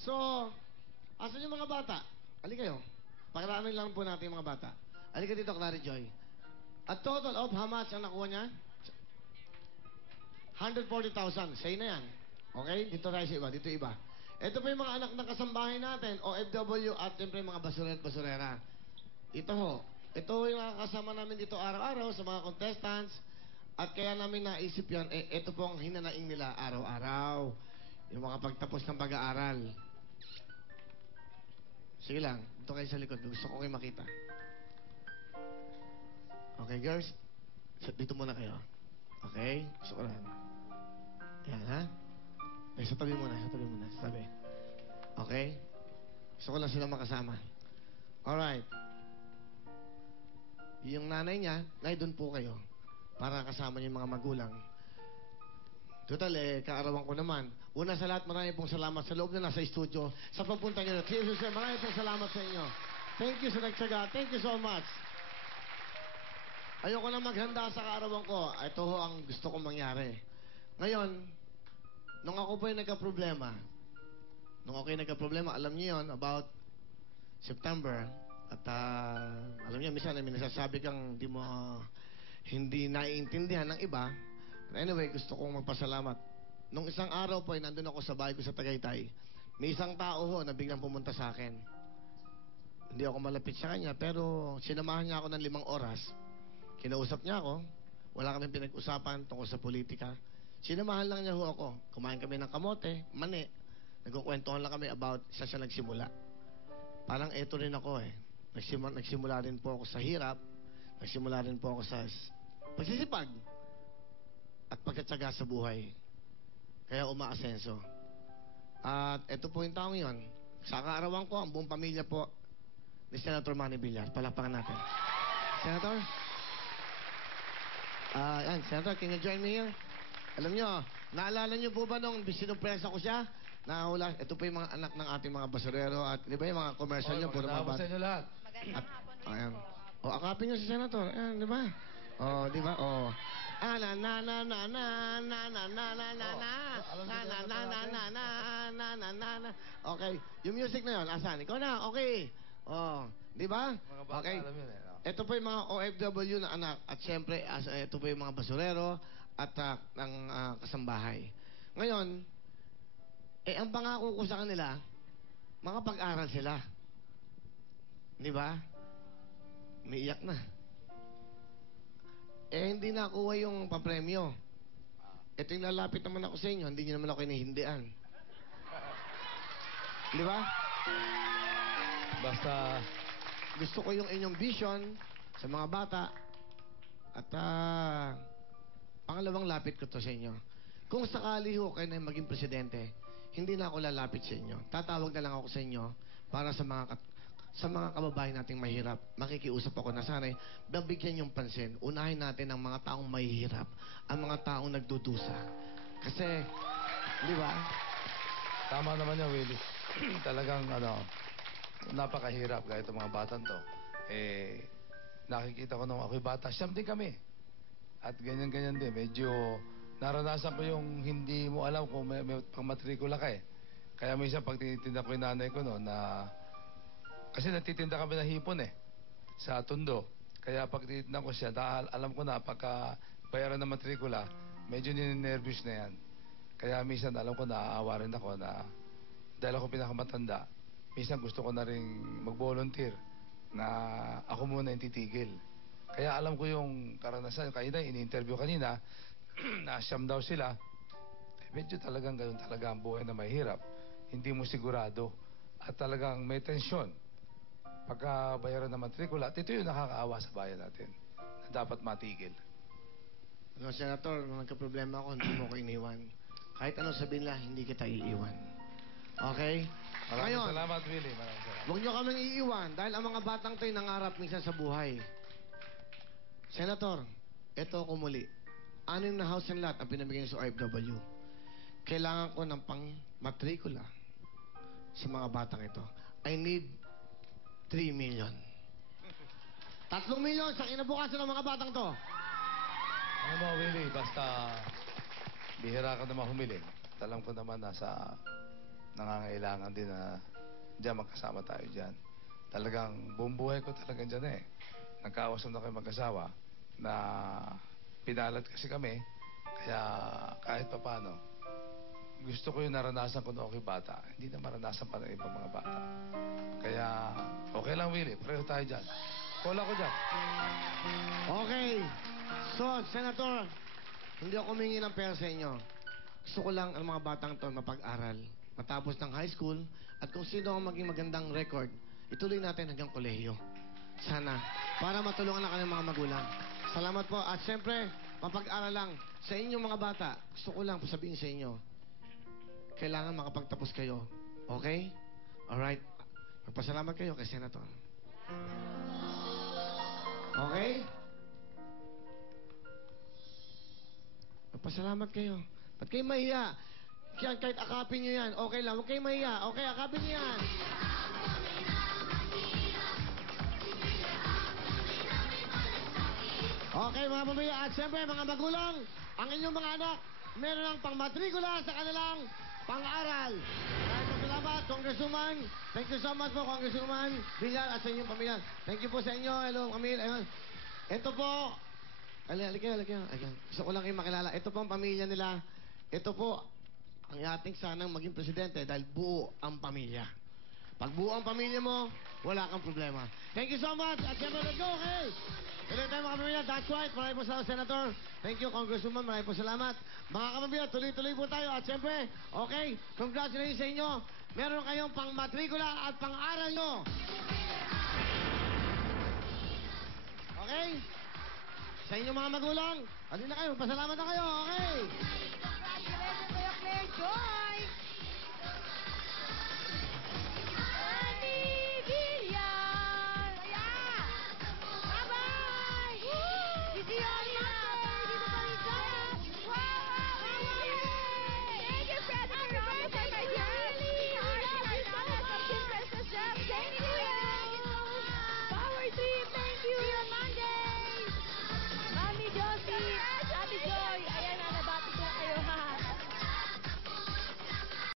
So, asan yung mga bata? Halika kayo. Pakilaanin lang po natin yung mga bata. Halika dito, Clary Joy. A total of how much ang nakuha niya? 140,000. Say na yan. Okay? Dito tayo sa iba. Dito iba. Ito po yung mga anak ng kasambahay natin, OFW at siyempre mga basurero at basurera. Ito ho. Ito yung nakakasama namin dito araw-araw sa mga contestants. At kaya namin naisip yan, ito po ang hinanaing nila araw-araw. Yung mga pagtapos ng pag-aaral. Sige lang. Dito kayo sa likod. Gusto ko kayo makita. Okay, girls? Dito muna kayo. Okay? Gusto ko lang. Ayan, ha? Sa tabi muna. Sa tabi muna. Sa tabi. Okay? Gusto ko lang sila makasama. Alright. Yung nanay niya, doon po kayo. Para kasama niyo yung mga magulang. Total, kaarawan ko naman. Una sa lahat, marami pong salamat sa loob na nasa studio. Sa pagpunta niyo na. Jesus, marami pong salamat sa inyo. Thank you sa nagtsaga. Thank you so much. Ayoko na maghanda sa kaarawan ko. Ito ho ang gusto kong mangyari. Ngayon, nung ako po yung nagka-problema, alam niyo yon about September, at alam niyo, minsan may nasasabi kang hindi naiintindihan ng iba. But anyway, gusto kong magpasalamat. Nung isang araw po, nandun ako sa bahay ko sa Tagaytay. May isang tao ho na biglang pumunta sa akin. Hindi ako malapit sa kanya, pero sinamahan niya ako ng 5 oras. Kinausap niya ako. Wala kaming pinag-usapan tungkol sa politika. Sinamahan lang niya ho ako. Kumain kami ng kamote, mani. Nagkukwentuhan lang kami about siya nagsimula. Parang eto rin ako eh. Nagsimula rin po ako sa hirap. Nagsimula rin po ako sa pagsisipag. At pagkatsaga sa buhay. Kaya umaasenso. At eto po yung taong yun. Sa kaarawan ko, ang buong pamilya po ni Senator Manny Villar. Palakpakan natin. Senator? Senator, can you join me here? Alam nyo, naalala nyo po ba nung sinupresa ko siya? Ito po yung mga anak ng ating mga basurero at di ba yung mga commercial nyo? Puro mga sa inyo lahat. Magandang hapon rin po. Akapin nyo si Senator. Ayan, di ba? Di ba? Okay, yung music na yun, asan? Ikaw na, okay. Di ba? Mga bata, Okay. alam yun eh. Ito po yung mga OFW na anak at siyempre, ito po yung mga basurero at ng kasambahay. Ngayon, ang pangako ko sa kanila, makapag-aral sila. Di ba? May iyak na. Hindi nakuha yung papremyo. Ito yung lalapit naman ako sa inyo, hindi nyo naman ako hinihindian. Di ba? Basta, gusto ko yung inyong vision sa mga bata at pangalawang lapit ko to sa inyo. Kung sakali ho kayo na maging presidente, hindi na ako lalapit sa inyo. Tatawag na lang ako sa inyo para sa mga kababayan nating mahirap. Makikiusap ako na sana'y nabigyan yung pansin. Unahin natin ang mga taong mahihirap, ang mga taong nagdudusa. Kasi, di ba? tama naman yan, Willie. Talagang, napakahirap kahit ang mga batang to. Nakikita ko nung ako'y bata, siyam din kami. At ganyan-ganyan din. Medyo naranasan ko yung hindi mo alam kung may pang-matrikula ka eh. Kaya minsan pag tinitinda ko yung nanay ko no, kasi natitinda kami ng hipon eh. Sa Tondo. Kaya pag tinitinda ko siya, alam ko na pagka bayaran ng matrikula, medyo ninenervous na yan. Kaya minsan alam ko naaawa rin ako na dahil ako pinakamatanda, minsan gusto ko na rin mag-volunteer na ako muna yung titigil. Kaya alam ko yung karanasan. Kanina, in-interview kanina, na siyam daw sila. Medyo talagang ganun talaga ang buhay na mahirap. Hindi mo sigurado. At talagang may tensyon. Pagka bayaran ng matrikula, at ito yung nakakaawa sa bayan natin. Na dapat matigil. Senator, nung nagka-problema ako, hindi mo ko iniwan. Kahit anong sabihin lang, hindi kita iiwan. Okay? Maraming salamat, Willie. Maraming salamat. Huwag nyo kaming iiwan dahil ang mga batang to'y nangarap minsan sa buhay. Senator, ito ako muli. 6 na house and lot ang pinamigay sa OFW. Kailangan ko ng pang-matrikula sa mga batang ito. I need 3 million. 3 million sa kinabukasan ng mga batang to. Ano ba, Willie? Basta bihira ka naman humiling. Alam ko naman nangangailangan din na diyan magkasama tayo diyan. Talagang buong buhay ko talagang diyan eh. Nagkausap na kayo mag-asawa na pinalat kasi kami. Kaya kahit papaano, gusto ko yung naranasan ko noong ako'y bata. Hindi na maranasan pa ng ibang mga bata. Kaya okay lang, Willie. Pareho tayo dyan. Call ako dyan. Okay. So, Senator, hindi ako humingi ng pera sa inyo. Gusto ko lang ang mga batang to mapag-aral, matapos ng high school, at kung sino ang maging magandang record, ituloy natin hanggang kolehiyo. Sana. Para matulungan na kanilang mga magulang. Salamat po. At siyempre, mapag-aral lang sa inyong mga bata. Gusto ko lang sabihin sa inyo, kailangan makapagtapos kayo. Okay? Alright. Magpasalamat kayo kay Senator. Okay? Magpasalamat kayo. Ba't kayo mahiya? Yan, kahit akapin nyo yan. Okay lang. Huwag kayo mahiya. Okay, akapin nyo yan. Okay, mga pamilya. At siyempre, mga magulang, ang inyong mga anak, meron ng pangmatrikula sa kanilang pang-aral. Maraming po salamat, Congresswoman. Thank you so much po, Congresswoman Villar, at sa inyong pamilya. Thank you po sa inyo. Hello, Camille. Ayun. Ito po. Halika kayo. Ayan. Gusto ko lang kayong makilala. Ito po ang pamilya nila. Ito po ang ating sanang maging presidente dahil buo ang pamilya. Pag buo ang pamilya mo, wala kang problema. Thank you so much. At siyempre, let's go, okay? Tuloy tayo mga pamilya. That's right. Maraming po salamat, Senator. Thank you, Congresswoman. Maraming po salamat. Mga kapamilya, tuloy-tuloy po tayo. At siyempre, okay, congratulations sa inyo. Meron kayong pang-matrikula at pang-aral nyo. Okay? Sa inyong mga magulang, halina kayo. Pasalamat na kayo. Okay? Congratulations, Kuya Clay. Joy!